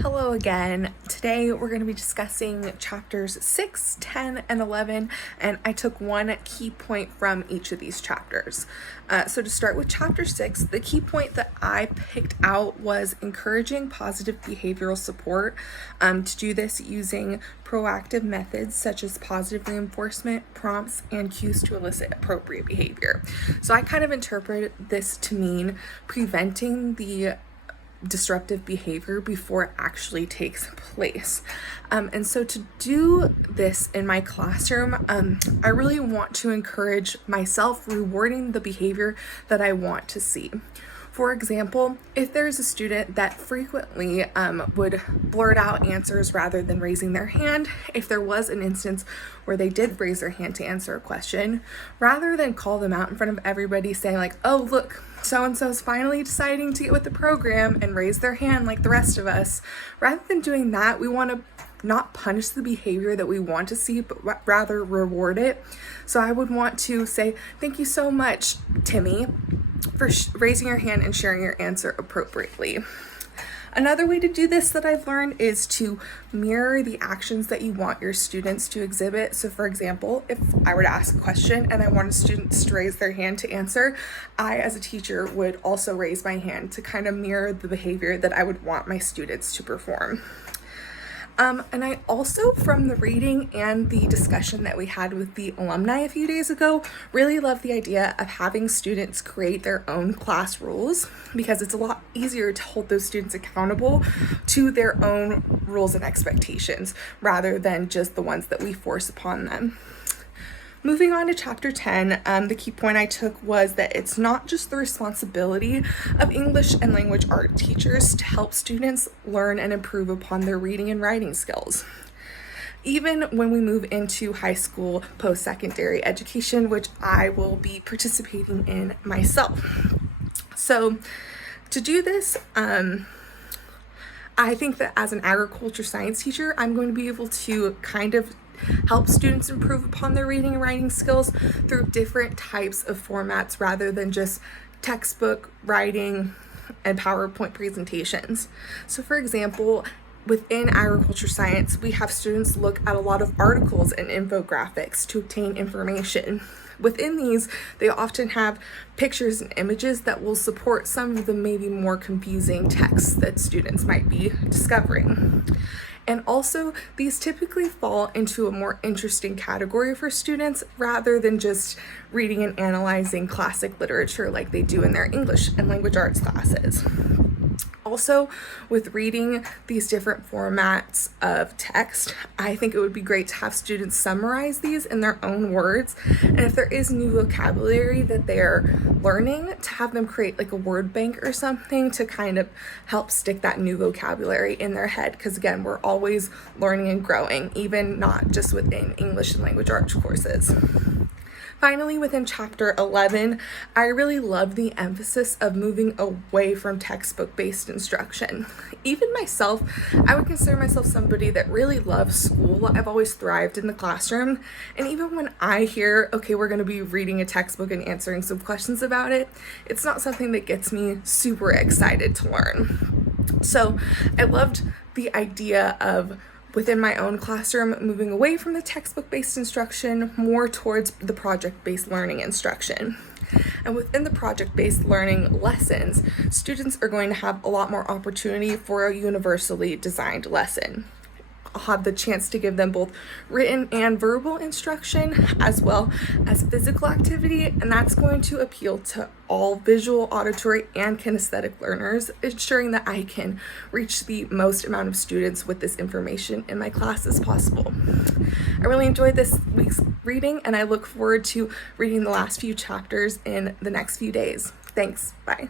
Hello again. Today we're going to be discussing chapters 6, 10, and 11, and I took one key point from each of these chapters. So to start with chapter 6, the key point that I picked out was encouraging positive behavioral support. To do this using proactive methods such as positive reinforcement, prompts, and cues to elicit appropriate behavior. So I kind of interpret this to mean preventing the disruptive behavior before it actually takes place. And so to do this in my classroom, I really want to encourage myself rewarding the behavior that I want to see. For example, if there's a student that frequently would blurt out answers rather than raising their hand, if there was an instance where they did raise their hand to answer a question, rather than call them out in front of everybody saying like, oh, look, so-and-so's finally deciding to get with the program and raise their hand like the rest of us, rather than doing that, we want to not punish the behavior that we want to see, but rather reward it. So I would want to say, thank you so much, Timmy, for raising your hand and sharing your answer appropriately. Another way to do this that I've learned is to mirror the actions that you want your students to exhibit. So for example, if I were to ask a question and I wanted students to raise their hand to answer, I as a teacher would also raise my hand to kind of mirror the behavior that I would want my students to perform. And I also, from the reading and the discussion that we had with the alumni a few days ago, really love the idea of having students create their own class rules, because it's a lot easier to hold those students accountable to their own rules and expectations rather than just the ones that we force upon them. Moving on to chapter 10, the key point I took was that it's not just the responsibility of English and language art teachers to help students learn and improve upon their reading and writing skills. Even when we move into high school post-secondary education, which I will be participating in myself. So to do this, I think that as an agriculture science teacher, I'm going to be able to kind of help students improve upon their reading and writing skills through different types of formats rather than just textbook writing and PowerPoint presentations. So for example, within agriculture science, we have students look at a lot of articles and infographics to obtain information. Within these, they often have pictures and images that will support some of the maybe more confusing texts that students might be discovering. And also, these typically fall into a more interesting category for students rather than just reading and analyzing classic literature like they do in their English and language arts classes. Also, with reading these different formats of text, I think it would be great to have students summarize these in their own words. And if there is new vocabulary that they're learning, to have them create like a word bank or something to kind of help stick that new vocabulary in their head. Because again, we're always learning and growing, even not just within English and language arts courses. Finally, within chapter 11, I really love the emphasis of moving away from textbook-based instruction. Even myself, I would consider myself somebody that really loves school. I've always thrived in the classroom. And even when I hear, okay, we're going to be reading a textbook and answering some questions about it, it's not something that gets me super excited to learn. So I loved the idea of within my own classroom, moving away from the textbook-based instruction, more towards the project-based learning instruction. And within the project-based learning lessons, students are going to have a lot more opportunity for a universally designed lesson. I'll have the chance to give them both written and verbal instruction as well as physical activity, and that's going to appeal to all visual, auditory, and kinesthetic learners, ensuring that I can reach the most amount of students with this information in my class as possible. I really enjoyed this week's reading, and I look forward to reading the last few chapters in the next few days. Thanks. Bye.